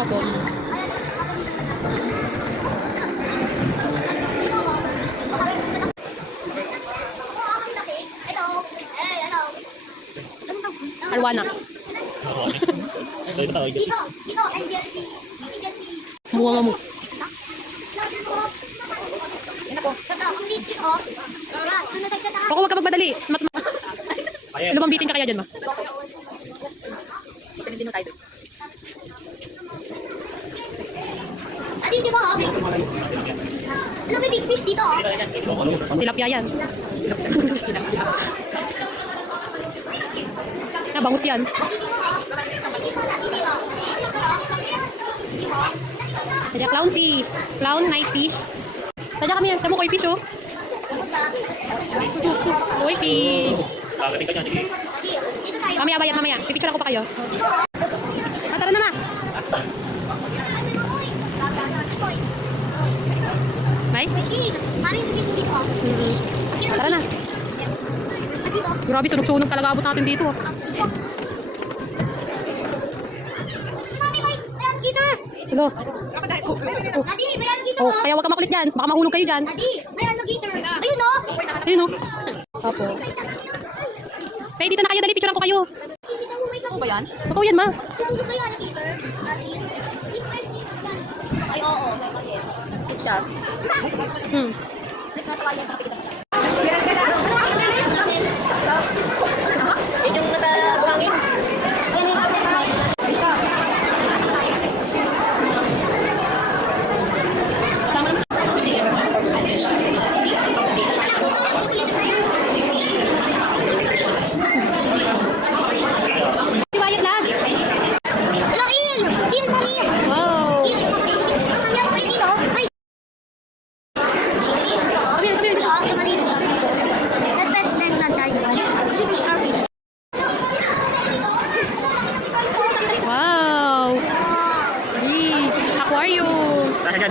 Opo. Arwana. Dito, NBLP. Bunga mo. Ako wag ka magmadali. Lumambitin ka kaya dyan, ma? Pinitino tayo. Adi, di ba? Ano may big fish dito? Tilapia yan. Bangus yan. Sadya clownfish. Clown night fish. Sadya kami yan. Tamo koi fish, oh. Koi fish. Mamaya bayad, mamaya. Pipicture ako pa kayo. Tara na, ma. May? Tara na. Grabe, sunog-sunog talaga abot natin dito. Hello. Oh, kaya wag ka makulit dyan. Baka mahulog kayo dyan. Ayun o. Ayun o. Apo. Kaya dito na kayo, dali picturean ko kayo. Ano ba yan? Totoo yan, ma. Sunog kayo, alligator. Ay, oo. Sip siya. Sip na sa bayan. Yun yung nasa buhangin.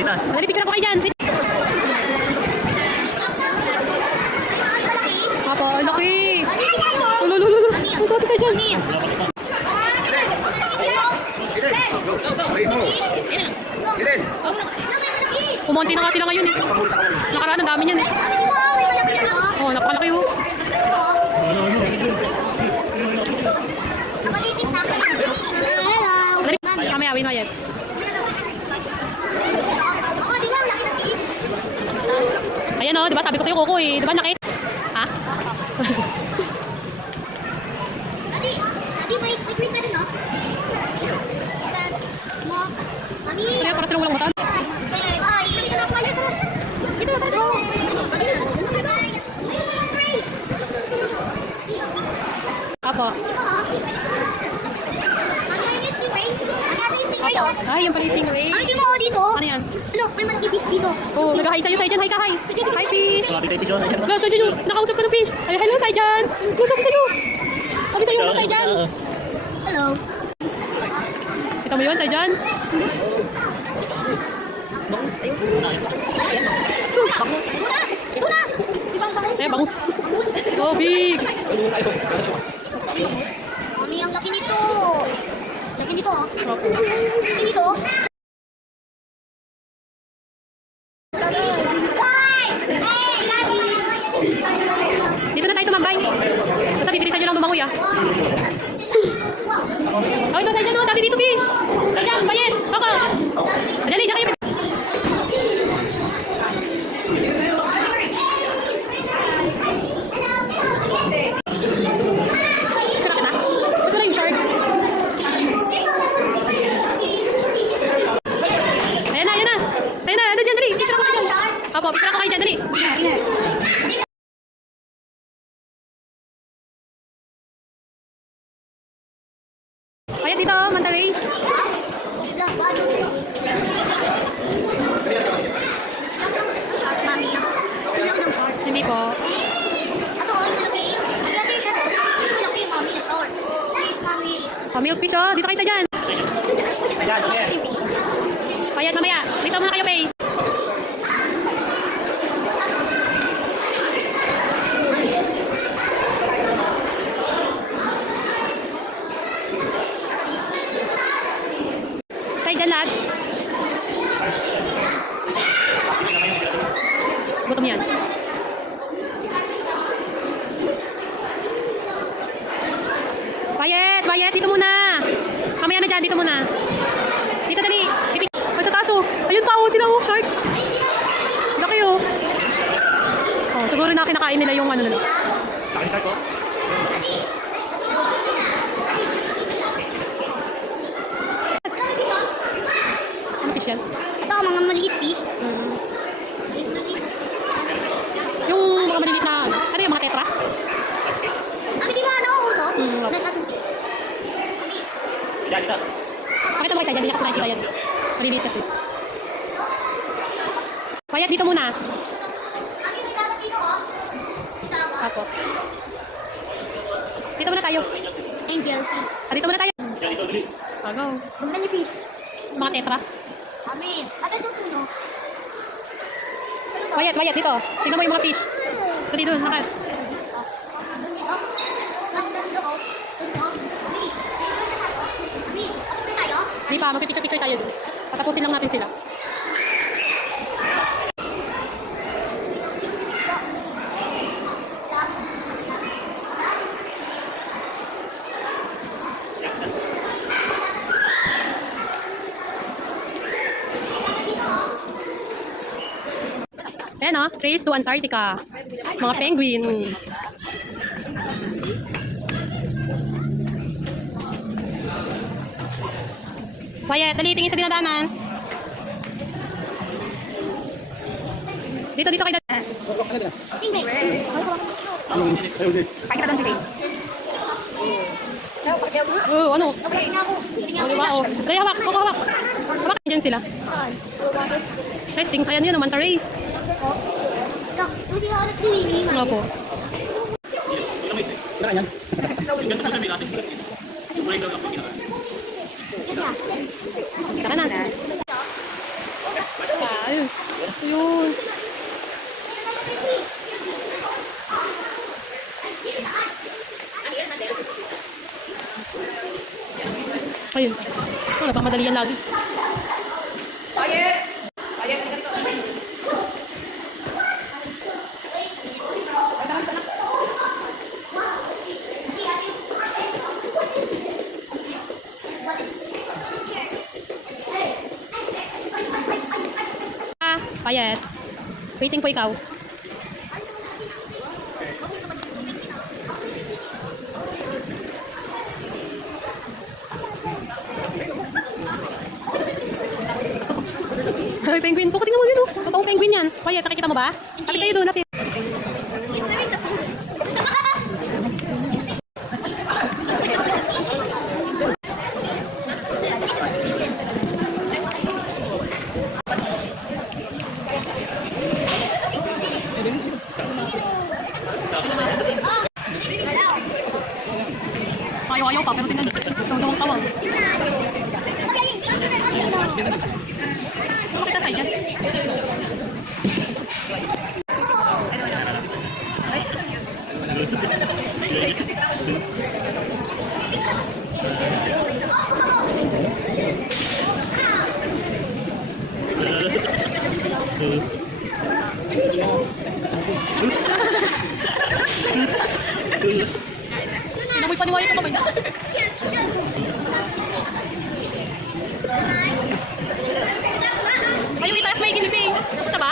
Dali, picture ako kayo dyan. Apo, laki. Lulululu. Ang tuwa sa dyan. Kumonti na nga sila ngayon eh. Nakaraan ang dami niyan eh. Oh, napakalaki oh. Dali, kamaya, win mo yan. Ayan o, diba sabi ko sa'yo, Coco eh. Diba laki? Ha? Adi, may green pa din o. Mami. Kaya para silang walang mata. Ito ba ito? Apo. Ay, yan pala yung stingray. Ay, di mo ako dito. Ano yan? Ano, may malaki fish dito. Oh, nag-hi sa'yo, Saijan. Hi ka, hi. Hi, fish. Hello, Saijan yun. Nakausap ko ng fish. Ay, hello, Saijan. Nakausap ko sa'yo. Sabi sa'yo, hello, Saijan. Hello. Kita mo yun, Saijan? Bangus. Ayun. Bangus. Ito na. Di ba ang bangus? Eh, bangus. Bangus. Oh, big. Mami, ang laki nito. Laki nito oh. Laki nito oh. Dito na tayo tumambay. Basta bibilisan nyo lang lumangoy ah. Oh, ito Saijan oh. Dami dito, fish. Saijan, bayet. Baka. Dali, dyan kayo. Opo, picture ako kayo dyan, dali. Kaya dito, Mandaray. Hindi po. Milk fish oh, dito kayo sa dyan. Kaya mamaya, dito muna kayo, Pay. yan, lads. Gutom yan. Bayet, dito muna. Kamaya na dyan, dito muna. Dito, dali. Ay, sa taso. Ayun pa, oh, sila, oh, shark. Laki, oh. Oh, siguro na kinakain nila yung ano nila. Nakita ko. Ano fish yan? Ito, mga maliit fish. Yung mga maliliit na, ano yung mga tetra? Abi, di ba nauusok? Hmm. Nasa tunti. Yan, ito. Pakita mo isa dyan, hindi kasi nakikita yan. Maliliit kasi. Bayet, dito muna. Abi, may dagat dito, oh. Dagat. Apo. Dito muna tayo. Angel fish. Dito muna tayo. Yan, ito, dali. Go. Ganda ni fish. Mga tetra. Abi, ate tutuno. Ano to? Bayet, dito. Tingnan mo yung mga fish. Dali doon, naka. Doon dito. Ganda dito, oh. Doon, oh. Abi, Abi, tapos na tayo? Hindi pa, magpipicture-picture tayo doon. Patapusin lang natin sila. Ayan o, trace to Antarctica. Mga penguin. Bayet, dali, tingin sa dinadanan. Dito kay dad. Hindi. Pakita doon si Faye. Oh, ano? Nablas na ako. Oh, diba? Oh. Dali, hawak. Hawak. Hawak dyan sila. Testing. Ayan yun, manta ray. Hindi ako nag-swimming. Ano po? Wala yan. Ganito po sabihin natin. Chocolate lang ang pagkita. Tara na. Ayun. Ayun. Ayun. Oh, napamadali yan lagi. Bayet. Waiting po ikaw. Ay, penguin po. Tingnan mo yun, oh. Totoong penguin yan. Bayet, nakikita mo ba? Kapit kayo doon, napit. Ayaw pa, pero tingnan. Tawang-tawang. Makita sa'yo dyan. Inamoy paniwala ka pa ba? Ayaw itaas may giniping. Tapos na ba?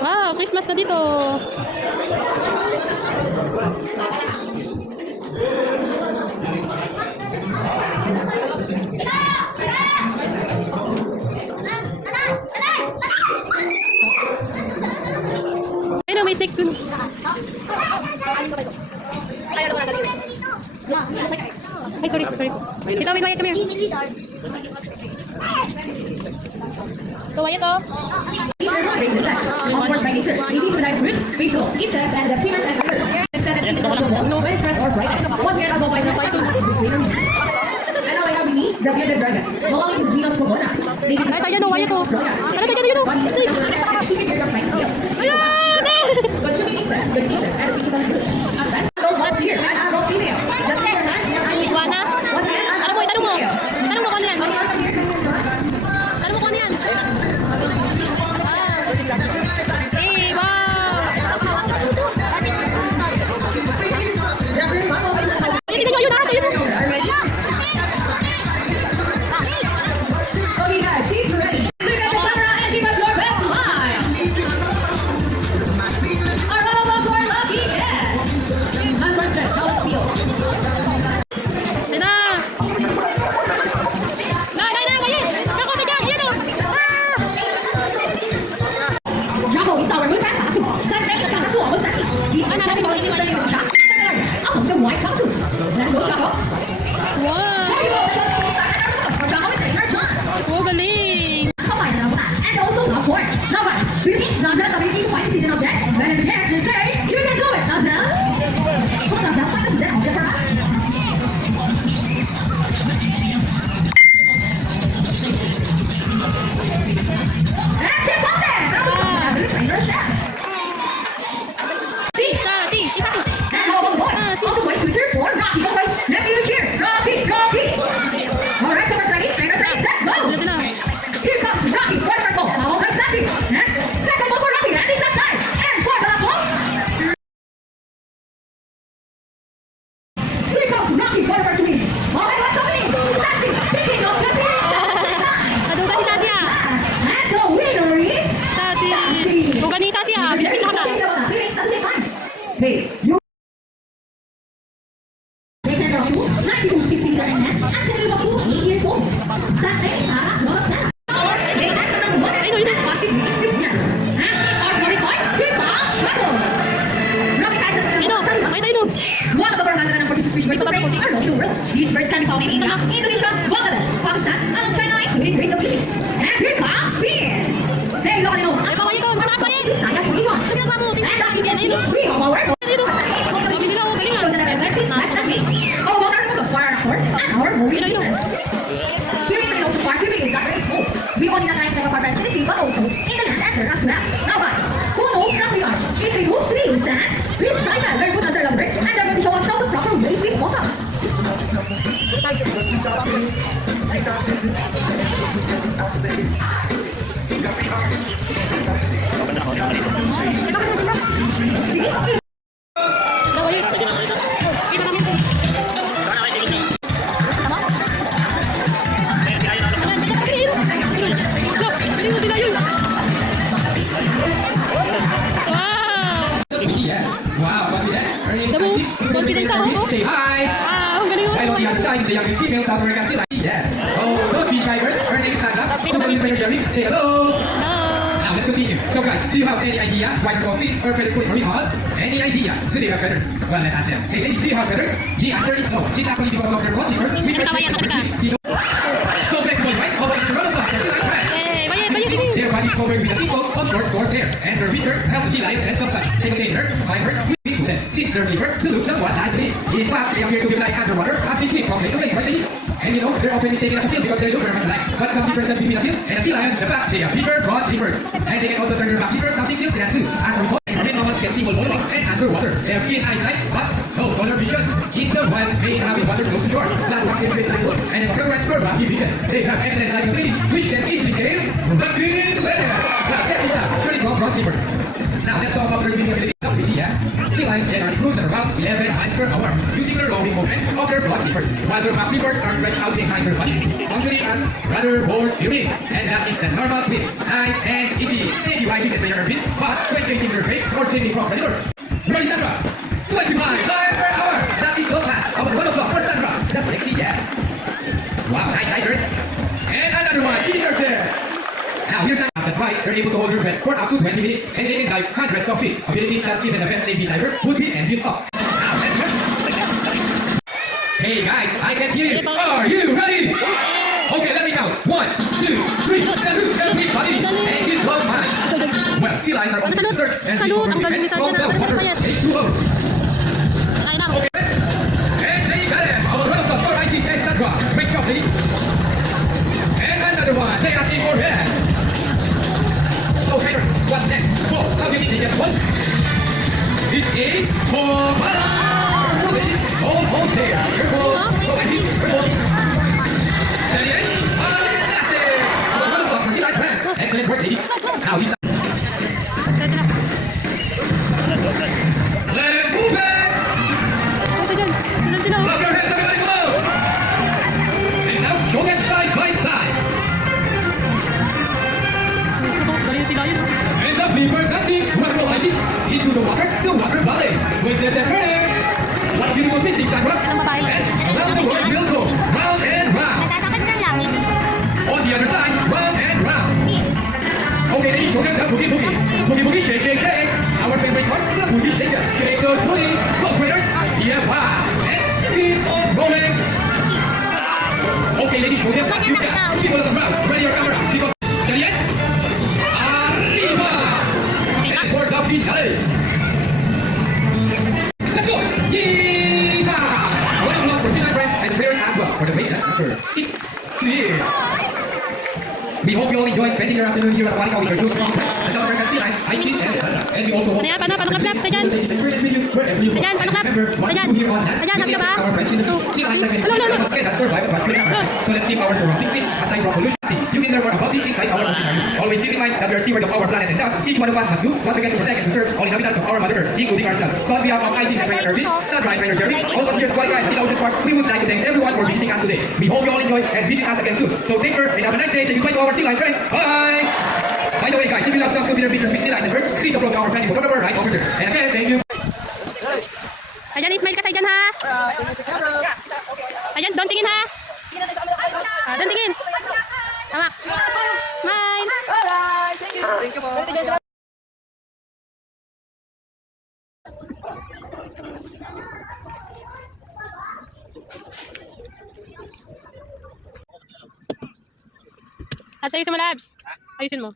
Wow, Christmas na dito. Ayun, may snake dun. Ay, sorry. Dito, wait, come here. Ito, wait, ito. Onward by nature, eating to dive roots, facial, insects, and the femurs and others. Instead of no stress or bright. Once again, I'll go by the fight. And now I have the bearded dragon, belonging to the genus Progona. They can Ay, sa dyan, why ito? Ano sa dyan, yun? One is Snake. keeping beard of like scales. Ayan! But should be insect, vegetation, and equivalent goods. Advance, adult dogs here, and adult female. The other hand, Iguana? one hand, Ano mo, itanong mo. Tanong mo kung ano yan. One hand here, Tanong mo kung ano yan. Hey, wow! Ay, tignan nyo, yun, nasa yun. Okay guys, she's ready. Look at the camera and give us your best smile. Our round of applause for Lucky Guest. And first set, how it feels. Yan na. Na, wait. Ako sa dyan, yan o. Jumbo is our new tattoo. Sunday is tattoo on Sundays. These are the people in the shop. Among the white tattoos. Let's go, Jumbo. Wow! Here you go, just for Jumbo is trainer John. Oh, galing. Combine the love and also love porn. Now guys, beauty, Nazel, ability to find season object. And when it is necessary, you can do it, Nazel. Come Nazel, find the dead object for us. And chip on it! That was Nazel, trainer chef. See? Si. And how about the boys? All the boys switcher for Rocky. The boys, let me cheer. Rocky. Alright, so we're ready. Trainers ready, set, go. Wala sila. Here comes Rocky for the first ball, followed by Sassy. And second ball for Rocky, and it's at 9. And for the last ball. Here comes Rocky for the first win. Oh my God, so many. Sassy, picking up the pin. Kaduga si Sassy ah. And the winner is Sassy. Sassy. Duga ni Sassy ah. Pinapinta ka. Three rings at the same time. Hey, you. They can rock you, 92 stick finger and hands, and can rock you 8 years old. Sassy, Sarah, lot of that. They have the number one passive music niya. And our glory card, here comes Shadow. Rocky has a Ayun o. Ay, tayo nun. one of the 400 British fish birds of prey are known to the world. These birds can be found in India, Indonesia, Bangladesh, Pakistan, along China, including Great Philippines. And here comes Spin. Hey, look at Ay, mga yun. Sa taas pa yun. Visayas region. Ano ginagawa mo? And that's it, yes, we have our Ayun o. Sabi nila, oh, galing ah. How about our photos for our actors and our movie villains? Here in the Middle Park, we believe that there is hope. We only not like of our friends in the sea, but also in the land and there as well. Now guys, who knows now we are? If we use reuse and recycle, very good as our bridge, and they're going to show us how to proper waste disposal. Sige, okay. Dawa yun. Ito namin po. Tama? Ayan, dito pa kayo. Look, pili mo sila yun. Wow! Yeah. Wow, what's that? Her name is Damo, Francis. confident siya ako. Say hi. Wow, ang galing mo. I know the other side is the youngest female South American still. Yeah. Oh, don't be shy, girl. Her name is Sandra. So when you play your lyrics, say hello. No. Now let's continue. So guys, do you have any idea why the coffee or feathers put marine mammals? Any idea? Do they have feathers? Well, let's ask them. Hey ladies, do you have feathers? The answer is no. It's actually because of their body first. Nakatawa yan, nakatawa. So flexible, right? How about the run of thought? Still like that. Eh, bayad. Their bodies covered with a thick coat of short, coarse hair, and their whiskers help sea lions and sometimes take danger. Fibers speak to them, since their liver to look somewhat like this. In fact, they appear to be like underwater as they swim from place to place, right ladies? And you know, they're often mistaken as a seal because they look very much alike. But some differences between a seal and a sea lion, the fact they have bigger, broad livers. And they can also turn their back livers, something seals cannot do. As a result, marine mammals can see both over and underwater. They have keen eyesight, but no color vision. In the wild, they inhabit water close to shore. Flat rock is very little, and in occurrence for rocky beaches. They have excellent light abilities, which can easily scale the green weather. Now, check this out. Surely from broad livers. Now, let's talk about their swimming ability. Sea lions generally cruise at around 11 miles per hour, using the rolling movement of their blood flippers, while their back flippers are stretched out behind their bodies, functioning as rudder more swimming. And that is the normal swim. Nice and easy. Safety wise is the player bit, but when facing their prey or swimming from predators. Ready, Sandra? 25 miles per hour. That is so fast. How about 1 o'clock for Sandra? That's sexy, yeah. Wow, nice, nice, right? And another one. She's there. Now here's an that's why they're able to hold their breath for up to 20 minutes and they can dive hundreds of feet. Abilities that even the best Navy diver would be envious of. Now let's go. Hey guys, I can hear you. Are you ready? Okay, let me count. 1, 2, 3. Salute everybody. And here's one mine. Well, sea lions are only Salute. concerned and Salute. recover Ang galing ni from Sandra. the water Napakasaya pa yan. H2O. Ay na. Okay, let's. And there you got it. Our run of the 4 ICs and Sandra. Great job, ladies. It's a Cobra. Almost there. Careful. Go and hit. Careful. Steady it. Fantastic. One of us, Brazil advance. Excellent work, ladies. Now he's let's move it. Ito dyan. Sila. Clap your hands, everybody, come on. And now show them side by side. Galing sila yun. And the leaper dancing, wonderful lightning into the water valley. With this and turning. What a beautiful physics, Sandra. Anong babae? And around the world we'll go, round and round. Natatakot ng langit. On the other side, round and round. Okay, ladies, show them the boogie boogie. Boogie boogie, shake, shake, shake. Our favorite part, the boogie shaker. Shake those booty. Go, traders. Yeah, wow. And keep on rolling. Okay, ladies, show them what you got. People on the ground, ready your camera. Because, steady it. Arriba. And for the finale. Let's go. Yeehaw. One applause for Finland friends and the players as well for the main dance after 6 years. We hope you all enjoy spending your afternoon here at Aquatica with your good friends, the South American Sea Lions, Ice Seas, and Sandra. And we also hope Ayan, paano clap? Sa dyan. experience with you wherever you go. Ayan, paano clap? Remember, what Ayan. you do here on that, Ayan, happy ka ba? our friends in the So, sea lions hello, hello, hello. that survive but with camera. So let's keep our surroundings clean aside from pollution. You can learn more about this inside our oceanarium. Always keep in mind that we are steward of our planet and thus each one of us must do what we can to protect and to serve all inhabitants of our Mother Earth, including ourselves. So on behalf of IC's Trainer Irvin, Sandra and Trainer Jeremy, all of us here at Aquatica and Manila Ocean Park, we would like to thank everyone for visiting us today. We hope you all enjoy and visit us again soon. So take care and have a nice day. Say goodbye to our sea lion friends. Bye! By the way, guys, if you love some souvenir pictures with sea lions and birds, please approach our planning photographer right over there. And again, thank you. Ayan, smile ka sa dyan, ha? Ayan, doon tingin, ha? Doon tingin. Hawak. Smile. Labs, ayusin mo, Labs. Ayusin mo.